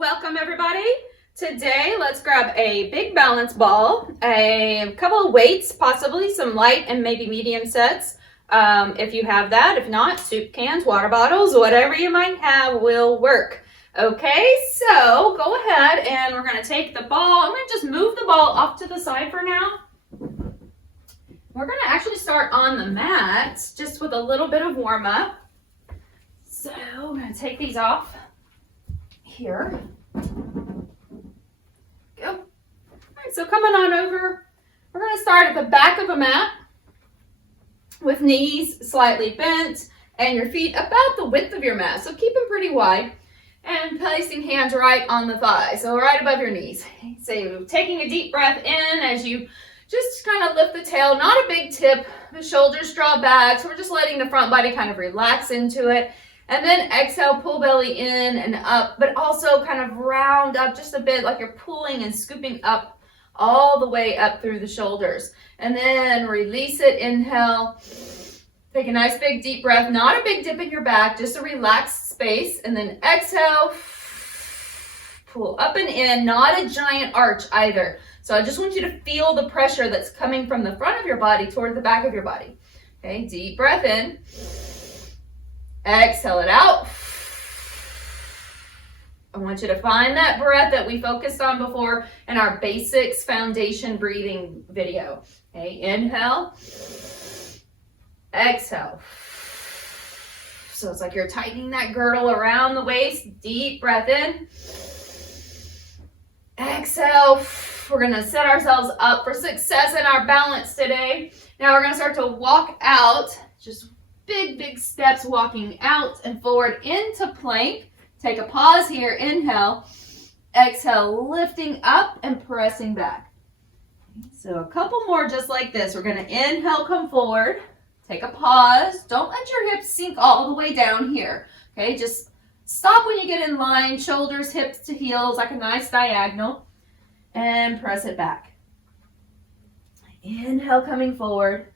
Welcome everybody. Today let's grab a big balance ball, a couple of weights, possibly some light and maybe medium sets. If you have that, if not, soup cans, water bottles, whatever you might have will work. Okay, so go ahead and we're going to take the ball. I'm going to just move the ball off to the side for now. We're going to actually start on the mats just with a little bit of warm up. So we're going to take these off here. Go. All right, so coming on over, we're going to start at the back of a mat with knees slightly bent and your feet about the width of your mat. So keep them pretty wide and placing hands right on the thigh, so right above your knees. So taking a deep breath in as you just kind of lift the tail, not a big tip, the shoulders draw back, so we're just letting the front body kind of relax into it. And then exhale, pull belly in and up, but also kind of round up just a bit like you're pulling and scooping up all the way up through the shoulders. And then release it, inhale. Take a nice big deep breath, not a big dip in your back, just a relaxed space. And then exhale, pull up and in, not a giant arch either. So I just want you to feel the pressure that's coming from the front of your body toward the back of your body. Okay, deep breath in. Exhale it out. I want you to find that breath that we focused on before in our basics foundation breathing video. Okay, inhale. Exhale. So it's like you're tightening that girdle around the waist. Deep breath in. Exhale. We're going to set ourselves up for success in our balance today. Now we're going to start to walk out. Just big steps walking out and forward into plank. Take a pause here. Inhale. Exhale, lifting up and pressing back. So a couple more just like this. We're going to inhale, come forward. Take a pause. Don't let your hips sink all the way down here. Okay, just stop when you get in line. Shoulders, hips to heels, like a nice diagonal. And press it back. Inhale, coming forward.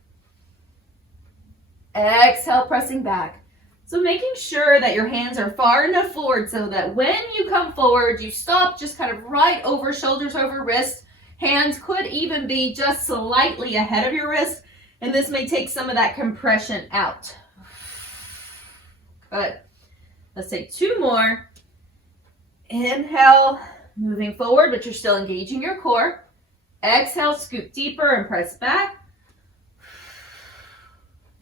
Exhale, pressing back. So making sure that your hands are far enough forward so that when you come forward, you stop just kind of right over, shoulders over wrist. Hands could even be just slightly ahead of your wrist, and this may take some of that compression out. Good. Let's take two more. Inhale, moving forward, but you're still engaging your core. Exhale, scoop deeper and press back.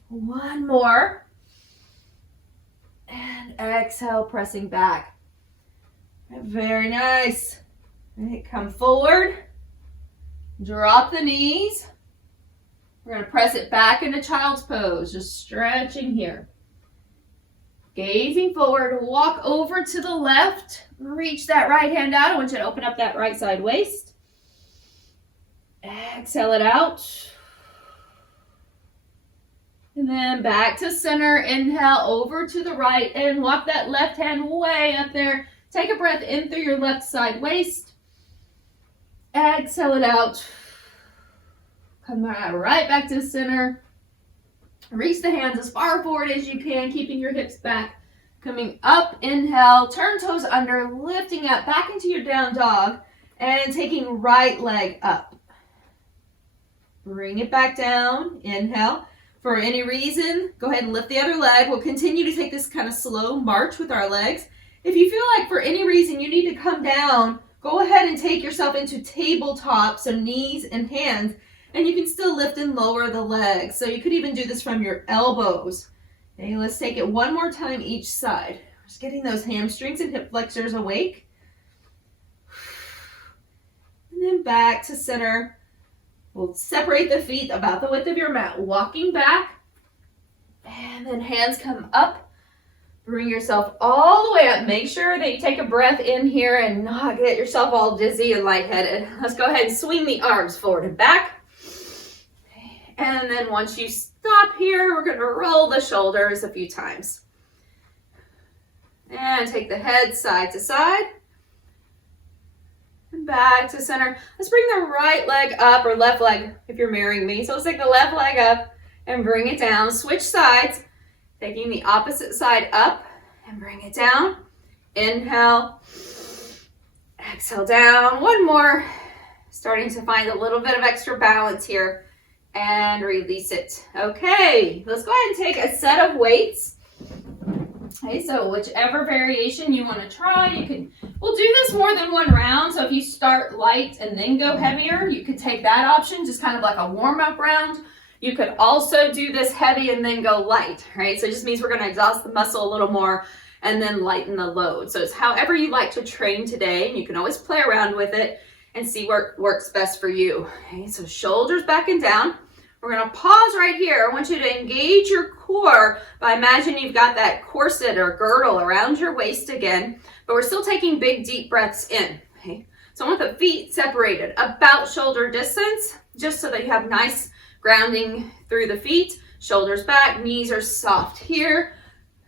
One more. And exhale, pressing back. Very nice. Right, come forward. Drop the knees. We're going to press it back into child's pose. Just stretching here. Gazing forward. Walk over to the left. Reach that right hand out. I want you to open up that right side waist. Exhale it out. And then back to center. Inhale over to the right and walk that left hand way up there. Take a breath in through your left side waist. Exhale it out. Come right back to center. Reach the hands as far forward as you can, keeping your hips back. Coming up, inhale, turn toes under, lifting up back into your down dog and taking right leg up. Bring it back down. Inhale. For any reason, go ahead and lift the other leg. We'll continue to take this kind of slow march with our legs. If you feel like for any reason you need to come down, go ahead and take yourself into tabletop, so knees and hands, and you can still lift and lower the legs. So you could even do this from your elbows. Okay, let's take it one more time each side. Just getting those hamstrings and hip flexors awake. And then back to center. We'll separate the feet about the width of your mat, walking back, and then hands come up. Bring yourself all the way up. Make sure that you take a breath in here and not get yourself all dizzy and lightheaded. Let's go ahead and swing the arms forward and back. And then once you stop here, we're going to roll the shoulders a few times. And take the head side to side. And back to center. Let's bring the right leg up, or left leg if you're mirroring me. So let's take the left leg up and bring it down. Switch sides, taking the opposite side up and bring it down. Inhale. Exhale down, one more. Starting to find a little bit of extra balance here and release it. Okay, let's go ahead and take a set of weights. Okay, so whichever variation you want to try, we'll do this more than one round. So if you start light and then go heavier, you could take that option, just kind of like a warm-up round. You could also do this heavy and then go light, right? So it just means we're going to exhaust the muscle a little more and then lighten the load. So it's however you like to train today, and you can always play around with it and see what works best for you. Okay, so shoulders back and down. We're gonna pause right here. I want you to engage your core by imagining you've got that corset or girdle around your waist again, but we're still taking big, deep breaths in, okay? So I want the feet separated about shoulder distance, just so that you have nice grounding through the feet. Shoulders back, knees are soft here.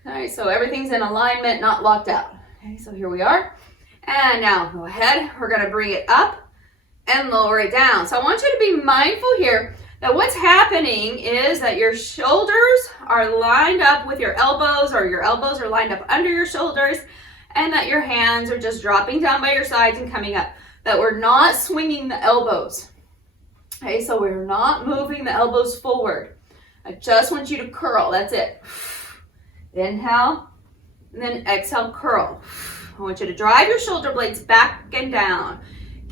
All right, so everything's in alignment, not locked out. Okay, so here we are. And now go ahead, we're gonna bring it up and lower it down. So I want you to be mindful here that what's happening is that your shoulders are lined up with your elbows, or your elbows are lined up under your shoulders, and that your hands are just dropping down by your sides and coming up. That we're not swinging the elbows. Okay, so we're not moving the elbows forward. I just want you to curl, that's it. Inhale, and then exhale, curl. I want you to drive your shoulder blades back and down.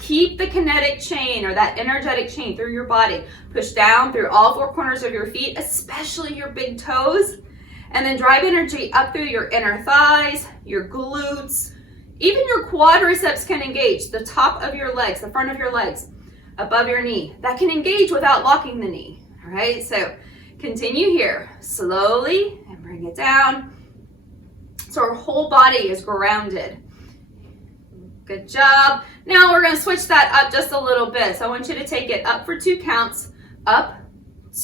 Keep the kinetic chain, or that energetic chain, through your body. Push down through all four corners of your feet, especially your big toes. And then drive energy up through your inner thighs, your glutes. Even your quadriceps can engage. The top of your legs, the front of your legs, above your knee. That can engage without locking the knee. All right, so continue here. Slowly, and bring it down. So our whole body is grounded. Good job. Now we're going to switch that up just a little bit. So I want you to take it up for 2 counts. Up,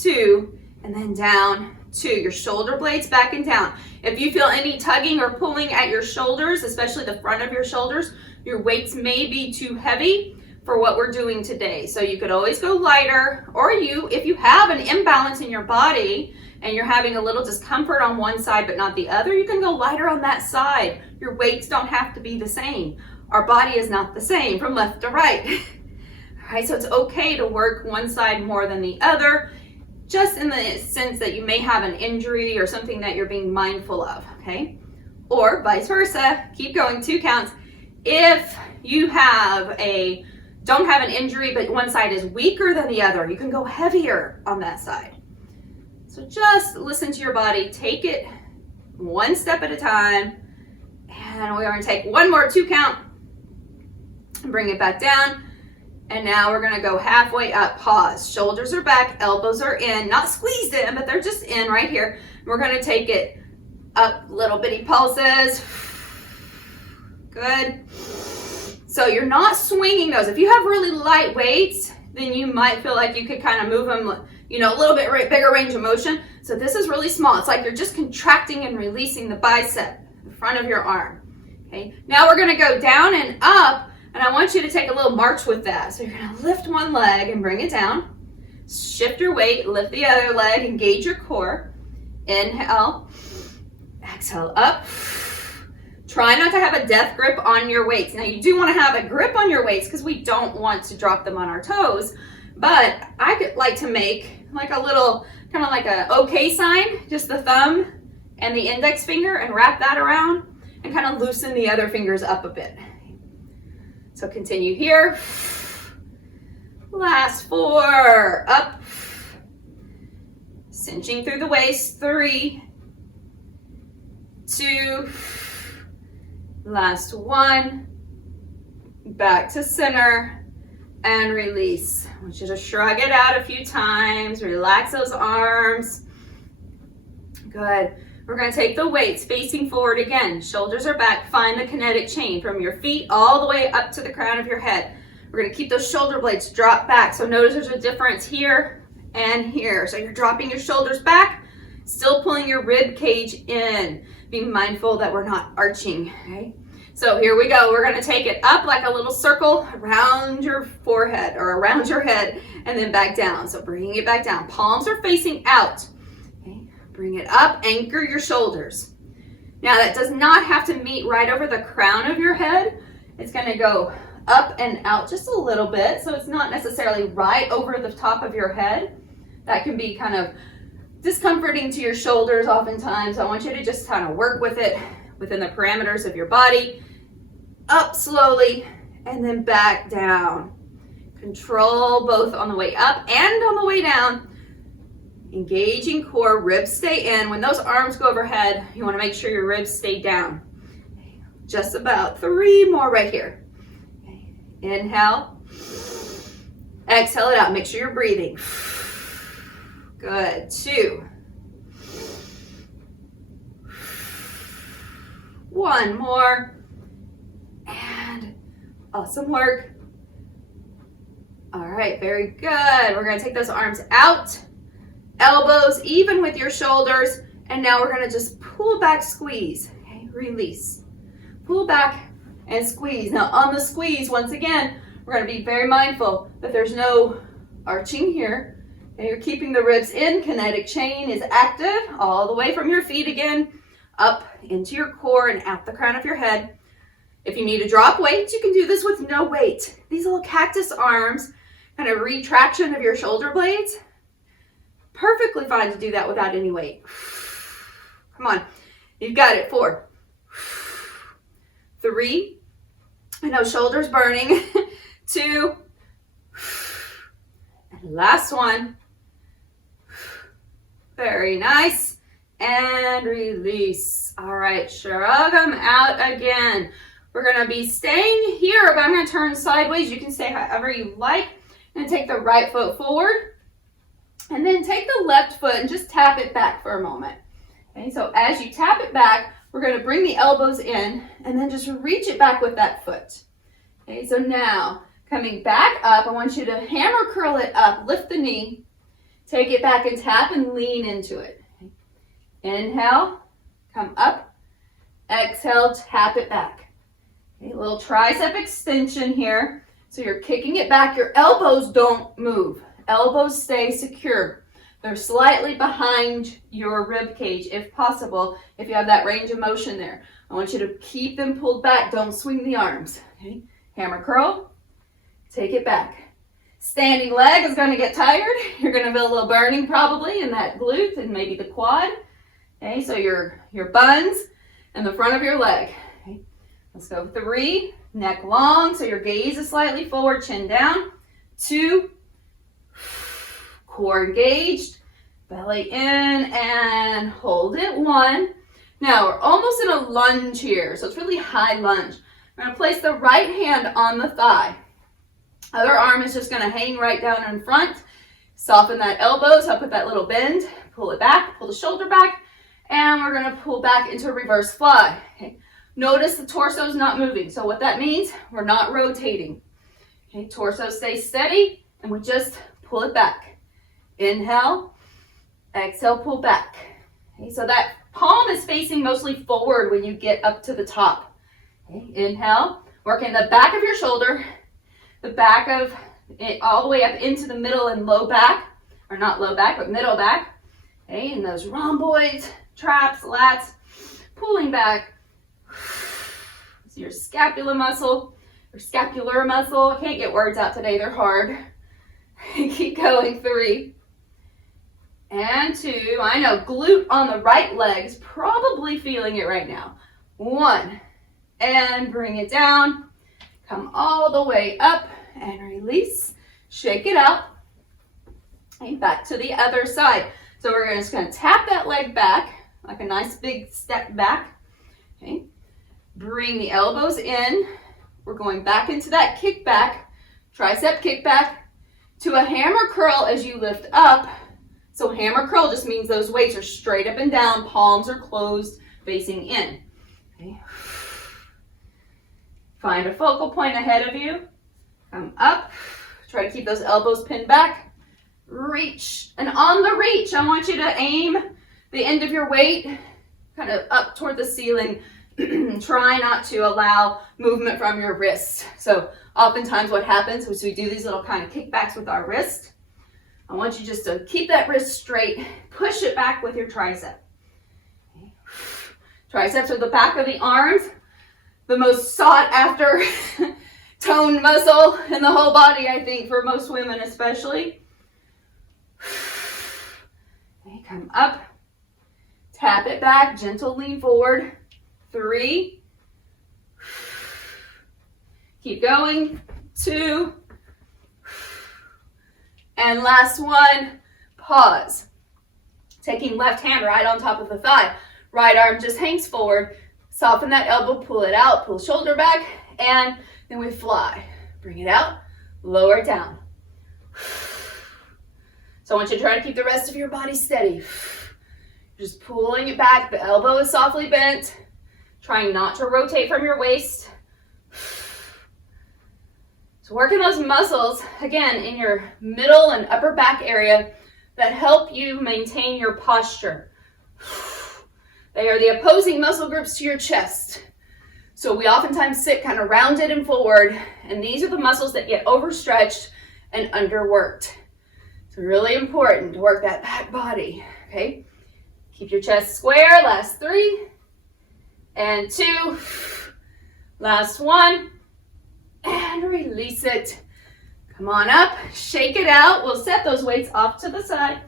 2, and then down, 2. Your shoulder blades back and down. If you feel any tugging or pulling at your shoulders, especially the front of your shoulders, your weights may be too heavy for what we're doing today. So you could always go lighter, or if you have an imbalance in your body and you're having a little discomfort on one side but not the other, you can go lighter on that side. Your weights don't have to be the same. Our body is not the same from left to right. All right, so it's okay to work one side more than the other, just in the sense that you may have an injury or something that you're being mindful of, okay? Or vice versa, keep going, 2 counts. If you don't have an injury, but one side is weaker than the other, you can go heavier on that side. So just listen to your body, take it one step at a time, and we're going to take one more 2 count, bring it back down, and now we're going to go halfway up. Pause. Shoulders are back, elbows are in, not squeezed in, but they're just in right here. We're going to take it up, little bitty pulses. Good. So you're not swinging those. If you have really light weights, then you might feel like you could kind of move them, a little bit bigger range of motion. So this is really small. It's like you're just contracting and releasing the bicep, the front of your arm. Okay. Now we're going to go down and up, and I want you to take a little march with that. So you're going to lift one leg and bring it down. Shift your weight, lift the other leg, engage your core. Inhale, exhale up. Try not to have a death grip on your weights. Now you do want to have a grip on your weights because we don't want to drop them on our toes, but I could like to make like a little, kind of like a okay sign, just the thumb and the index finger, and wrap that around and kind of loosen the other fingers up a bit. So continue here. Last 4, up. Cinching through the waist, 3, 2, last 1, back to center, and release. I want you to shrug it out a few times, relax those arms. Good. We're going to take the weights facing forward again. Shoulders are back. Find the kinetic chain from your feet all the way up to the crown of your head. We're going to keep those shoulder blades drop back. So notice there's a difference here and here. So you're dropping your shoulders back, still pulling your rib cage in. Be mindful that we're not arching, okay? So here we go. We're going to take it up like a little circle around your forehead or around your head, and then back down. So bringing it back down. Palms are facing out. Okay? Bring it up, anchor your shoulders. Now that does not have to meet right over the crown of your head. It's going to go up and out just a little bit, so it's not necessarily right over the top of your head. That can be kind of discomforting to your shoulders oftentimes. I want you to just kind of work with it within the parameters of your body. Up slowly and then back down. Control both on the way up and on the way down. Engaging core, ribs stay in. When those arms go overhead, you want to make sure your ribs stay down. Just about 3 more right here. Inhale. Exhale it out. Make sure you're breathing. Good. 2. 1 more. And awesome work. All right, very good. We're going to take those arms out. Elbows even with your shoulders. And now we're going to just pull back, squeeze. Okay, release. Pull back and squeeze. Now on the squeeze, once again, we're going to be very mindful that there's no arching here. Okay, you're keeping the ribs in. Kinetic chain is active all the way from your feet again, up into your core and at the crown of your head. If you need to drop weight, you can do this with no weight. These little cactus arms, kind of retraction of your shoulder blades. Perfectly fine to do that without any weight. Come on, you've got it. 4, 3, I know shoulders burning. 2, and last one. Very nice. And release. All right, shrug them out again. We're going to be staying here, but I'm going to turn sideways. You can stay however you like. And take the right foot forward. And then take the left foot and just tap it back for a moment. Okay, so as you tap it back, we're going to bring the elbows in and then just reach it back with that foot. Okay, so now coming back up, I want you to hammer curl it up, lift the knee, take it back and tap and lean into it. Okay. Inhale, come up, exhale, tap it back. Okay, a little tricep extension here. So you're kicking it back, your elbows don't move. Elbows stay secure. They're slightly behind your rib cage if possible, if you have that range of motion there. I want you to keep them pulled back. Don't swing the arms. Okay? Hammer curl, take it back. Standing leg is going to get tired. You're going to feel a little burning probably in that glute and maybe the quad. Okay, so your buns and the front of your leg. Okay? Let's go 3, neck long, so your gaze is slightly forward, chin down. 2, core engaged, belly in, and hold it. 1. Now we're almost in a lunge here, so it's really high lunge. I'm going to place the right hand on the thigh. Other arm is just going to hang right down in front. Soften that elbow, so with that little bend, pull it back, pull the shoulder back, and we're going to pull back into a reverse fly. Okay. Notice the torso is not moving, so what that means, we're not rotating. Okay. Torso stays steady, and we just pull it back. Inhale, exhale, pull back. Okay, so that palm is facing mostly forward when you get up to the top. Okay, inhale, working the back of your shoulder, the back of it all the way up into the middle and low back, or not low back, but middle back. Okay, and those rhomboids, traps, lats, pulling back. So your scapula muscle, or scapular muscle. I can't get words out today, they're hard. Keep going. 3. And 2, I know, glute on the right leg is probably feeling it right now. 1, and bring it down. Come all the way up and release. Shake it out. And back to the other side. So we're just going to tap that leg back, like a nice big step back. Okay. Bring the elbows in. We're going back into that kickback, tricep kickback, to a hammer curl as you lift up. So hammer curl just means those weights are straight up and down, palms are closed, facing in. Okay. Find a focal point ahead of you. Come up. Try to keep those elbows pinned back. Reach. And on the reach, I want you to aim the end of your weight kind of up toward the ceiling. Try not to allow movement from your wrist. So oftentimes what happens is we do these little kind of kickbacks with our wrist. I want you just to keep that wrist straight. Push it back with your tricep. Okay. Triceps are the back of the arms. The most sought after toned muscle in the whole body, I think, for most women especially. Okay, come up, tap it back, gentle lean forward. 3. Keep going. 2. And last one, pause. Taking left hand right on top of the thigh. Right arm just hangs forward. Soften that elbow, pull it out, pull shoulder back, and then we fly. Bring it out, lower it down. So I want you to try to keep the rest of your body steady. Just pulling it back, the elbow is softly bent. Trying not to rotate from your waist. So working those muscles, again, in your middle and upper back area that help you maintain your posture. They are the opposing muscle groups to your chest. So we oftentimes sit kind of rounded and forward, and these are the muscles that get overstretched and underworked. It's really important to work that back body, okay? Keep your chest square, last 3, and 2, last 1, and release it. Come on up, shake it out. We'll set those weights off to the side.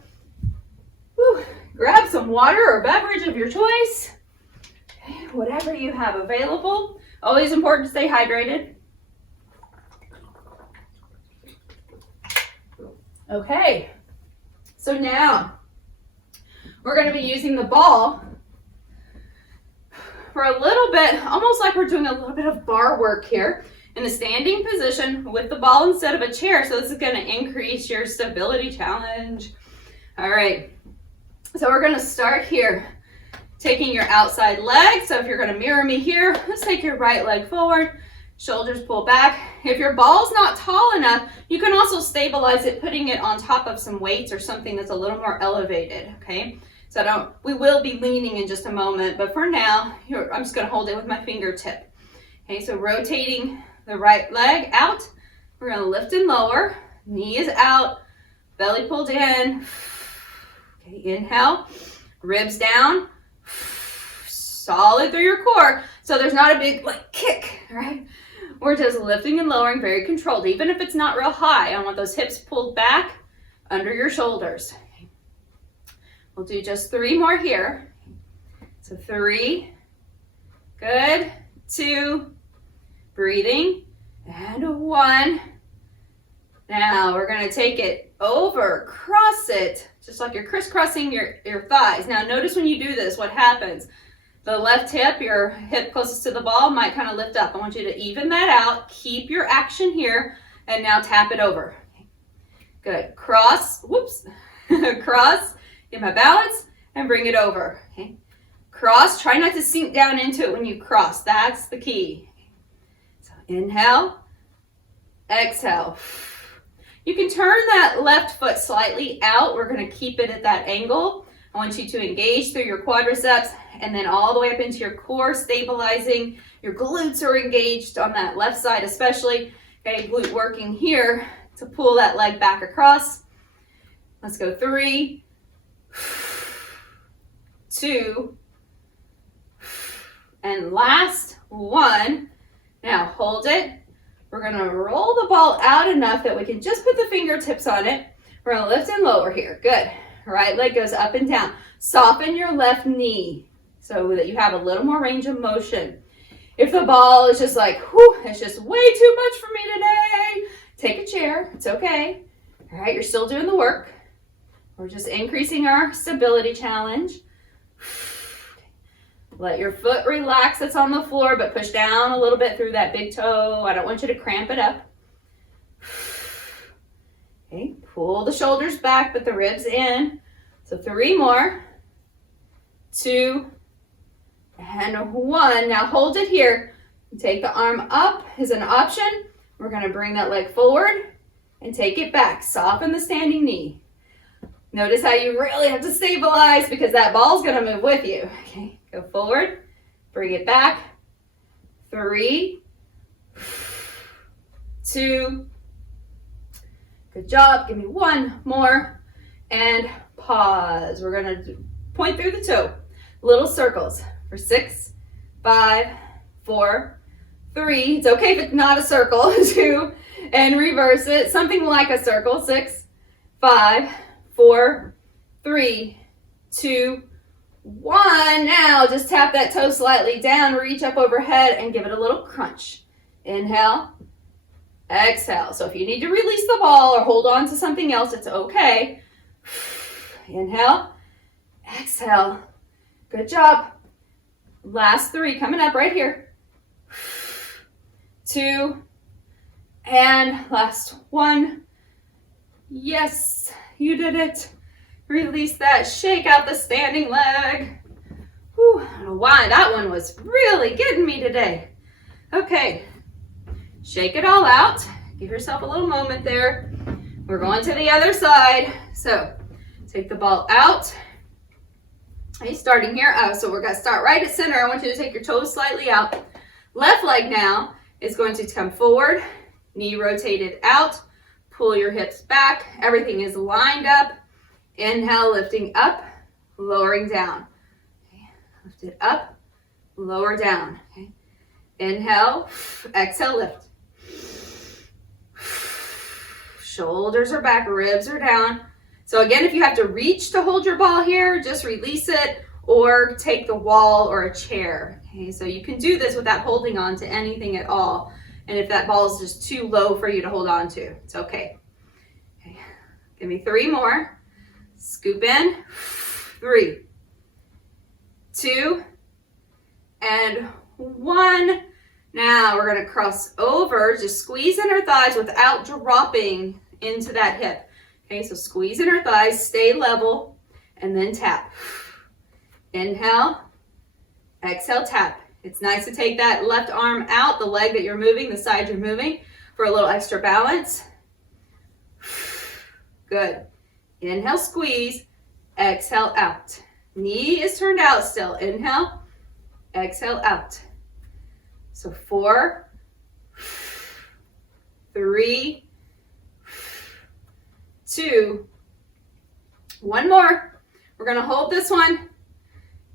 Whew. Grab some water or beverage of your choice. Okay, whatever you have available. Always important to stay hydrated. Okay, so now we're going to be using the ball for a little bit, almost like we're doing a little bit of bar work here in a standing position with the ball instead of a chair. So this is going to increase your stability challenge. All right, so we're going to start here, taking your outside leg. So if you're going to mirror me here, let's take your right leg forward, shoulders pull back. If your ball's not tall enough, you can also stabilize it, putting it on top of some weights or something that's a little more elevated, okay? So we will be leaning in just a moment, but for now, I'm just going to hold it with my fingertip. Okay, so rotating the right leg out. We're going to lift and lower. Knee is out, belly pulled in. Okay, inhale, ribs down, solid through your core. So there's not a big kick, right? We're just lifting and lowering, very controlled. Even if it's not real high, I want those hips pulled back under your shoulders. We'll do just 3 more here. So 3, good, 2, breathing, and 1. Now we're gonna take it over, cross it, just like you're crisscrossing your thighs. Now notice when you do this, what happens. The left hip, your hip closest to the ball, might kind of lift up. I want you to even that out, keep your action here, and now tap it over. Good, cross, whoops, cross, get my balance, and bring it over, okay? Cross, try not to sink down into it when you cross, that's the key. So inhale, exhale. You can turn that left foot slightly out. We're gonna keep it at that angle. I want you to engage through your quadriceps and then all the way up into your core, stabilizing. Your glutes are engaged on that left side especially. Okay, glute working here to pull that leg back across. Let's go 3, 2, and last 1. Now hold it. We're gonna roll the ball out enough that we can just put the fingertips on it. We're gonna lift and lower here, good. Right leg goes up and down. Soften your left knee so that you have a little more range of motion. If the ball is just like, whew, it's just way too much for me today, take a chair, it's okay. All right, you're still doing the work. We're just increasing our stability challenge. Let your foot relax that's on the floor, but push down a little bit through that big toe. I don't want you to cramp it up. Okay, pull the shoulders back, but the ribs in. So 3 more, 2, and 1. Now hold it here. Take the arm up is an option. We're gonna bring that leg forward and take it back. Soften the standing knee. Notice how you really have to stabilize because that ball's gonna move with you. Okay, go forward, bring it back. 3, 2, good job. Give me 1 more and pause. We're gonna point through the toe. Little circles for 6, 5, 4, 3. It's okay if it's not a circle. 2, and reverse it. Something like a circle. 6, 5, 4, 3, 2, 1. Now just tap that toe slightly down, reach up overhead, and give it a little crunch. Inhale, exhale. So if you need to release the ball or hold on to something else, it's okay. Inhale, exhale. Good job. Last 3 coming up right here. 2, and last 1. Yes, you did it. Release that, shake out the standing leg. Whew, I don't know why that one was really getting me today. Okay, shake it all out. Give yourself a little moment there. We're going to the other side. So take the ball out. Okay, starting here. So we're going to start right at center. I want you to take your toes slightly out. Left leg now is going to come forward, knee rotated out. Pull your hips back. Everything is lined up. Inhale, lifting up, lowering down. Okay. Lift it up, lower down. Okay. Inhale, exhale, lift. Shoulders are back, ribs are down. So again, if you have to reach to hold your ball here, just release it or take the wall or a chair. Okay, so you can do this without holding on to anything at all. And if that ball is just too low for you to hold on to, it's okay. Okay. Give me 3 more. Scoop in. 3, 2, and 1. Now we're going to cross over. Just squeeze inner thighs without dropping into that hip. Okay, so squeeze inner thighs, stay level, and then tap. Inhale, exhale, tap. It's nice to take that left arm out, the leg that you're moving, the side you're moving, for a little extra balance. Good. Inhale, squeeze. Exhale, out. Knee is turned out still. Inhale, exhale, out. So 4, 3, 2, 1 more. We're going to hold this one.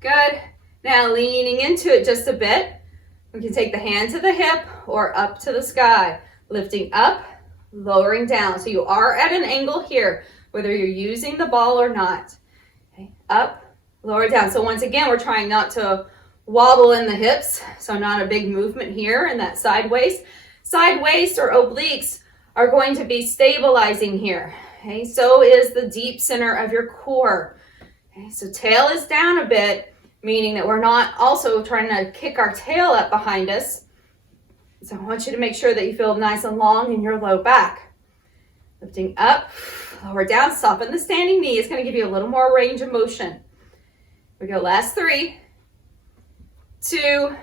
Good. Now leaning into it just a bit. We can take the hand to the hip or up to the sky. Lifting up, lowering down. So you are at an angle here, whether you're using the ball or not. Okay. Up, lower down. So once again, we're trying not to wobble in the hips. So not a big movement here in that side waist. Side waist or obliques are going to be stabilizing here. Okay. So is the deep center of your core. Okay. So tail is down a bit, meaning that we're not also trying to kick our tail up behind us. So I want you to make sure that you feel nice and long in your low back. Lifting up, lower down, soften the standing knee. It's going to give you a little more range of motion. We go last 3, 2,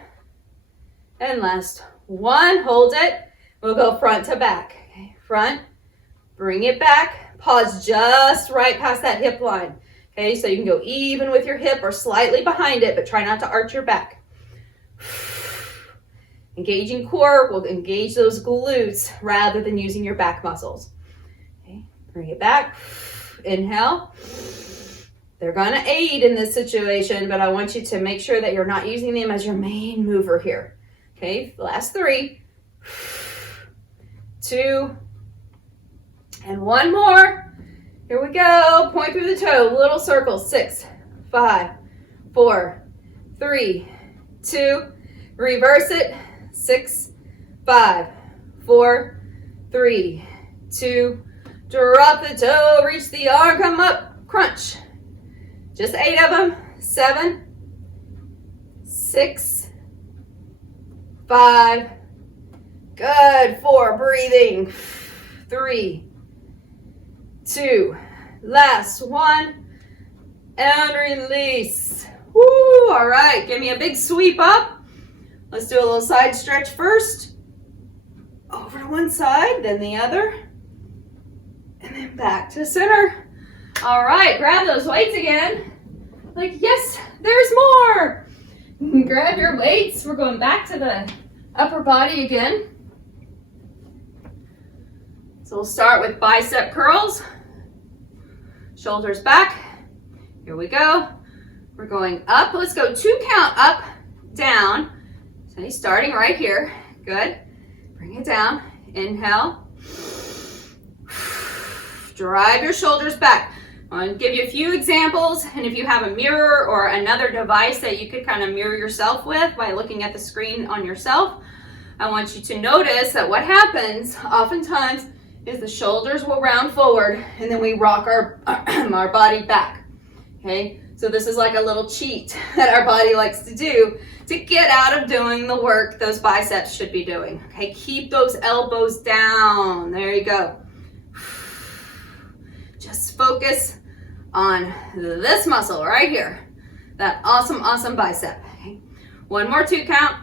and last 1. Hold it. We'll go front to back. Okay. Front, bring it back. Pause just right past that hip line. Okay, so you can go even with your hip or slightly behind it, but try not to arch your back. Engaging core will engage those glutes rather than using your back muscles. Okay, bring it back. Inhale. They're going to aid in this situation, but I want you to make sure that you're not using them as your main mover here. Okay, last 3, 2, and 1 more. Here we go. Point through the toe. Little circle. 6, 5, 4, 3, 2. Reverse it. 6, 5, 4, 3, 2. Drop the toe. Reach the arm. Come up. Crunch. Just 8 of them. 7, 6, 5. Good. 4. Breathing. 3, 2, last 1, and release. Woo, all right, give me a big sweep up. Let's do a little side stretch first. Over to one side, then the other, and then back to center. All right, grab those weights again. Like, yes, there's more. Grab your weights. We're going back to the upper body again. So we'll start with bicep curls. Shoulders back. Here we go. We're going up. Let's go 2 count up, down. So starting right here. Good. Bring it down. Inhale. Drive your shoulders back. I'm going to give you a few examples, and if you have a mirror or another device that you could kind of mirror yourself with by looking at the screen on yourself, I want you to notice that what happens oftentimes is the shoulders will round forward and then we rock our body back. Okay, so this is like a little cheat that our body likes to do to get out of doing the work those biceps should be doing. Okay, keep those elbows down. There you go. Just focus on this muscle right here. That awesome, awesome bicep. Okay. One more 2 count.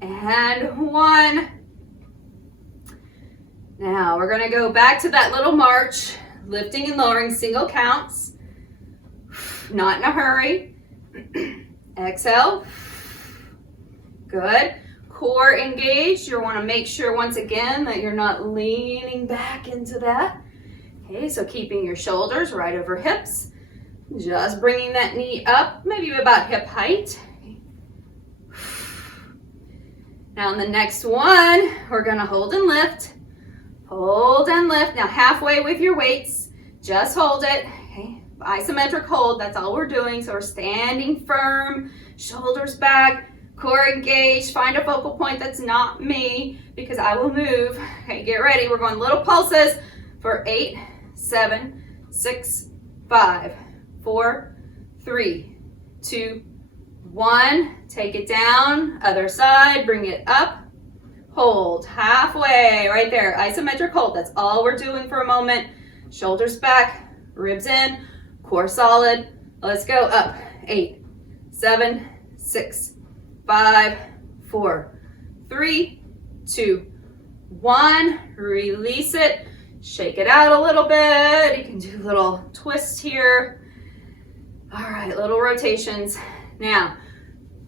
And 1. Now we're going to go back to that little march, lifting and lowering single counts. Not in a hurry. Exhale. Good. Core engaged. You want to make sure once again that you're not leaning back into that. Okay, so keeping your shoulders right over hips. Just bringing that knee up, maybe about hip height. Now in the next one, we're going to hold and lift. Hold and lift. Now halfway with your weights. Just hold it. Okay. Isometric hold. That's all we're doing. So we're standing firm, shoulders back, core engaged. Find a focal point that's not me because I will move. Okay, get ready. We're going little pulses for 8, 7, 6, 5, 4, 3, 2, 1. Take it down. Other side. Bring it up. Hold. Halfway. Right there. Isometric hold. That's all we're doing for a moment. Shoulders back. Ribs in. Core solid. Let's go up. 8, 7, 6, 5, 4, 3, 2, 1. Release it. Shake it out a little bit. You can do little twists here. All right, little rotations. Now,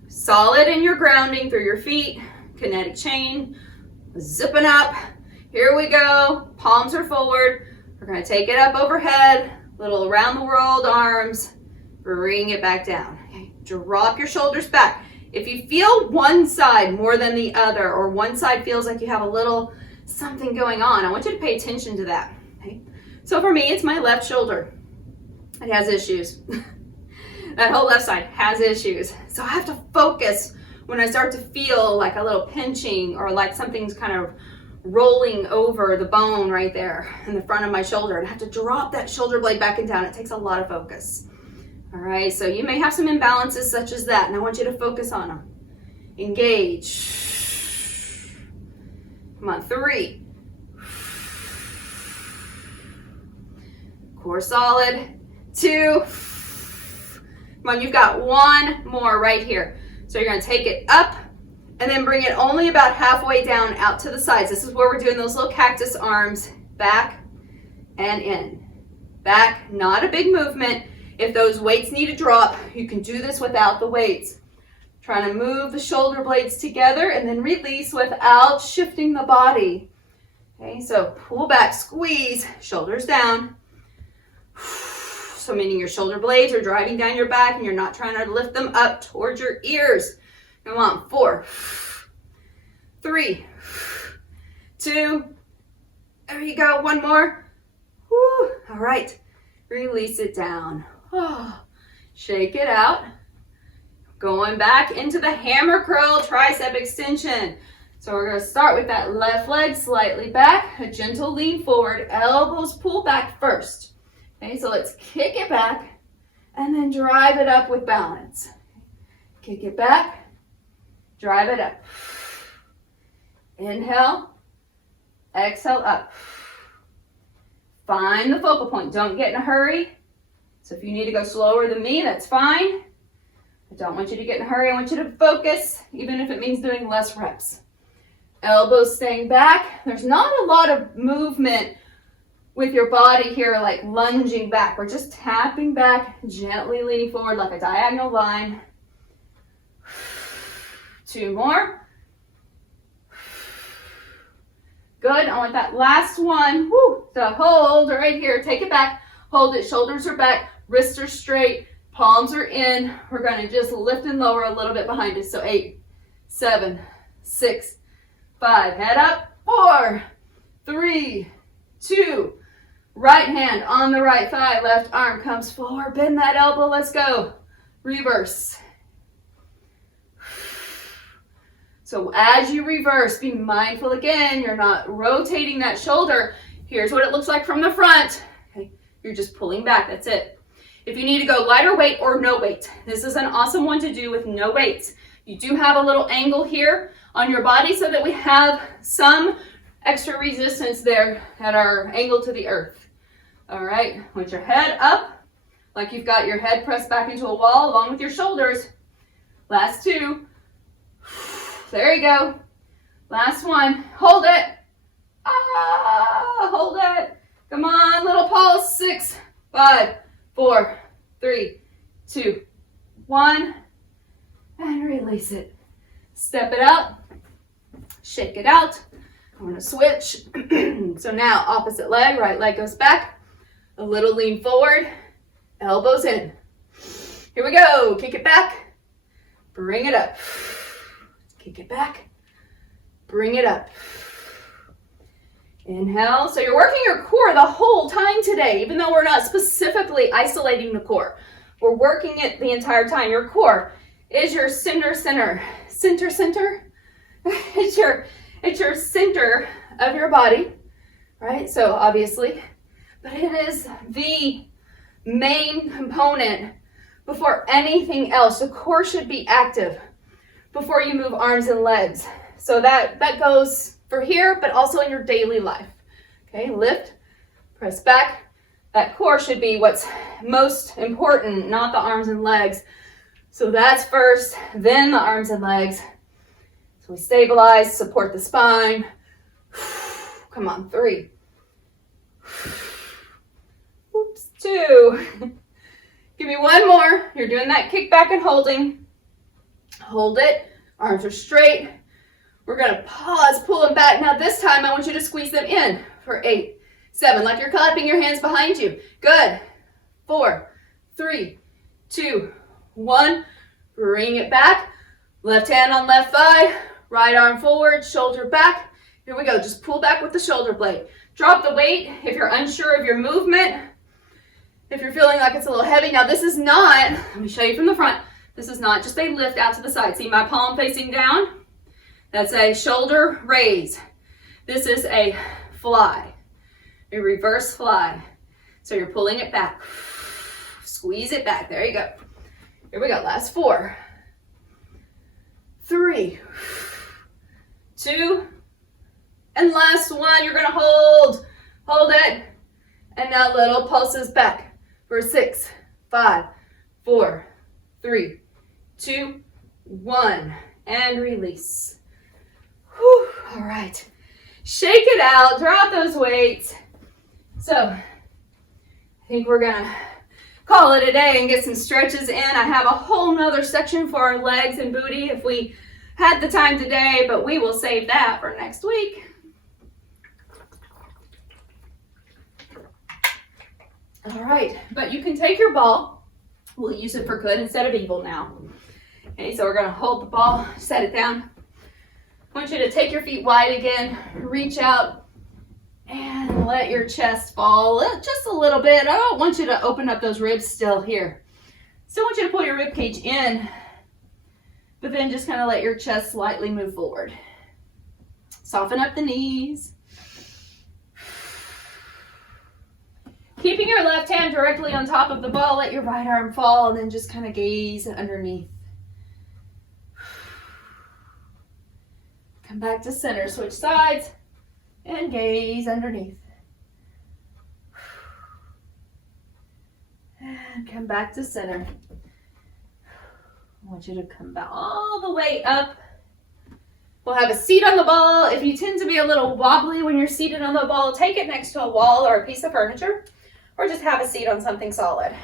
solid in your grounding through your feet. Kinetic chain. Zipping up. Here we go. Palms are forward. We're going to take it up overhead. Little around the world arms. Bring it back down. Okay. Drop your shoulders back. If you feel one side more than the other, or one side feels like you have a little something going on, I want you to pay attention to that. Okay? So for me, it's my left shoulder. It has issues. That whole left side has issues. So I have to focus when I start to feel like a little pinching or like something's kind of rolling over the bone right there in the front of my shoulder. And I have to drop that shoulder blade back and down. It takes a lot of focus. All right, so you may have some imbalances such as that, and I want you to focus on them. Engage. Come on, 3. Core solid. 2. Come on, you've got 1 more right here. So you're going to take it up and then bring it only about halfway down out to the sides. This is where we're doing those little cactus arms. Back and in. Back, not a big movement. If those weights need to drop, you can do this without the weights. Trying to move the shoulder blades together and then release without shifting the body. Okay, so pull back, squeeze, shoulders down. So meaning your shoulder blades are driving down your back and you're not trying to lift them up towards your ears. Come on, 4, 3, 2, there you go, 1 more. Woo. All right, release it down. Oh, shake it out. Going back into the hammer curl tricep extension. So we're going to start with that left leg slightly back, a gentle lean forward, elbows pull back first. Okay, so let's kick it back and then drive it up with balance. Kick it back, drive it up. Inhale, exhale up. Find the focal point. Don't get in a hurry. So if you need to go slower than me, that's fine. I don't want you to get in a hurry. I want you to focus, even if it means doing less reps. Elbows staying back. There's not a lot of movement with your body here, like lunging back. We're just tapping back, gently leaning forward like a diagonal line. 2 more. Good. I want that last one. Woo. So hold right here. Take it back. Hold it. Shoulders are back. Wrists are straight. Palms are in. We're going to just lift and lower a little bit behind us. So 8, 7, 6, 5. Head up. 4, 3, 2. Right hand on the right thigh. Left arm comes forward. Bend that elbow. Let's go. Reverse. So as you reverse, be mindful again, you're not rotating that shoulder. Here's what it looks like from the front. Okay, you're just pulling back, that's it. If you need to go lighter weight or no weight, this is an awesome one to do with no weights. You do have a little angle here on your body so that we have some extra resistance there at our angle to the earth. All right, with your head up, like you've got your head pressed back into a wall along with your shoulders. Last 2. There you go. Last one. Hold it. Hold it. Come on, little pulse. 6, 5, 4, 3, 2, 1. And release it. Step it out. Shake it out. I'm going to switch. So now opposite leg. Right leg goes back. A little lean forward. Elbows in. Here we go. Kick it back. Bring it up. Kick it back, bring it up. Inhale. So you're working your core the whole time today, even though we're not specifically isolating the core. We're working it the entire time. Your core is your center. It's your center of your body, right? So obviously, but it is the main component before anything else. The core should be active before you move arms and legs. So that goes for here, but also in your daily life. Okay, lift, press back. That core should be what's most important, not the arms and legs. So that's first, then the arms and legs. So we stabilize, support the spine. Come on, 3. Oops, 2. Give me one more. You're doing that kick back and holding. Hold it. Arms are straight. We're going to pause, pull them back. Now this time I want you to squeeze them in for 8, 7, like you're clapping your hands behind you. Good. 4, 3, 2, 1. Bring it back. Left hand on left thigh. Right arm forward, shoulder back. Here we go. Just pull back with the shoulder blade. Drop the weight if you're unsure of your movement. If you're feeling like it's a little heavy. Now this is not, let me show you from the front. This is not just a lift out to the side. See my palm facing down? That's a shoulder raise. This is a fly, a reverse fly. So you're pulling it back. Squeeze it back. There you go. Here we go. Last 4, 3, 2, and last 1. You're going to hold. Hold it. And now little pulses back for 6, 5, 4, 3, 2, 1, and release. Whew. All right. Shake it out. Drop those weights. So I think we're going to call it a day and get some stretches in. I have a whole nother section for our legs and booty if we had the time today, but we will save that for next week. All right, but you can take your ball. We'll use it for good instead of evil now. Okay, so we're going to hold the ball, set it down. I want you to take your feet wide again, reach out, and let your chest fall just a little bit. I don't want you to open up those ribs still here. Still want you to pull your rib cage in, but then just kind of let your chest slightly move forward. Soften up the knees. Keeping your left hand directly on top of the ball, let your right arm fall, and then just kind of gaze underneath. Come back to center, switch sides, and gaze underneath. And come back to center. I want you to come back all the way up. We'll have a seat on the ball. If you tend to be a little wobbly when you're seated on the ball, take it next to a wall or a piece of furniture, or just have a seat on something solid.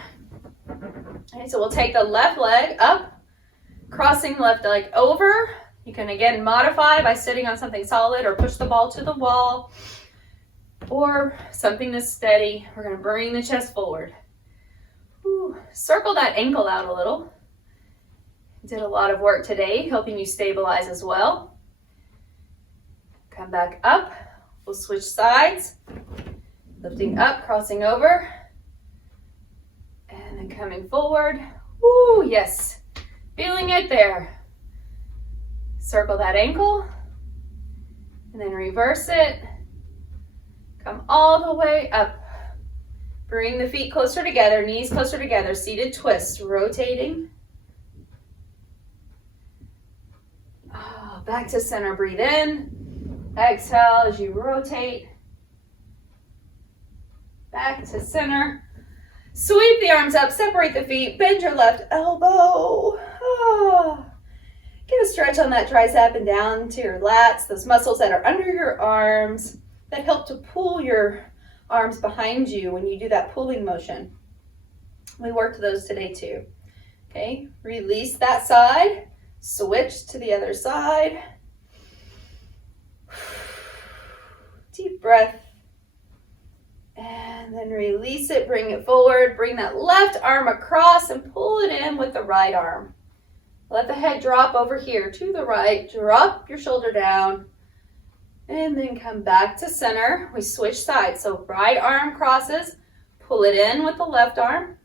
Okay, so we'll take the left leg up, crossing the left leg over. You can again modify by sitting on something solid or push the ball to the wall or something that's steady. We're going to bring the chest forward. Ooh, circle that ankle out a little. Did a lot of work today, helping you stabilize as well. Come back up. We'll switch sides. Lifting up, crossing over. And then coming forward. Woo, yes. Feeling it there. Circle that ankle. And then reverse it. Come all the way up. Bring the feet closer together, knees closer together, seated twist, rotating. Oh, back to center, breathe in. Exhale as you rotate. Back to center. Sweep the arms up, separate the feet, bend your left elbow. Oh. Get a stretch on that tricep and down to your lats, those muscles that are under your arms that help to pull your arms behind you when you do that pulling motion. We worked those today too. Okay, release that side, switch to the other side. Deep breath. And then release it, bring it forward, bring that left arm across and pull it in with the right arm. Let the head drop over here to the right, drop your shoulder down, and then come back to center. We switch sides, so right arm crosses, pull it in with the left arm.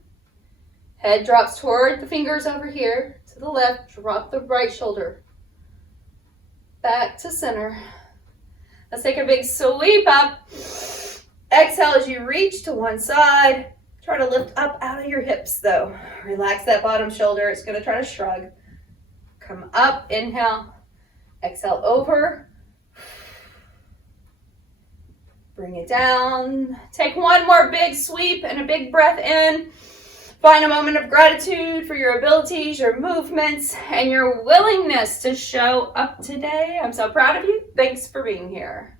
Head drops toward the fingers over here, to the left, drop the right shoulder. Back to center. Let's take a big sweep up. Exhale as you reach to one side. Try to lift up out of your hips though. Relax that bottom shoulder. It's going to try to shrug. Come up, inhale. Exhale over. Bring it down. Take one more big sweep and a big breath in. Find a moment of gratitude for your abilities, your movements, and your willingness to show up today. I'm so proud of you. Thanks for being here.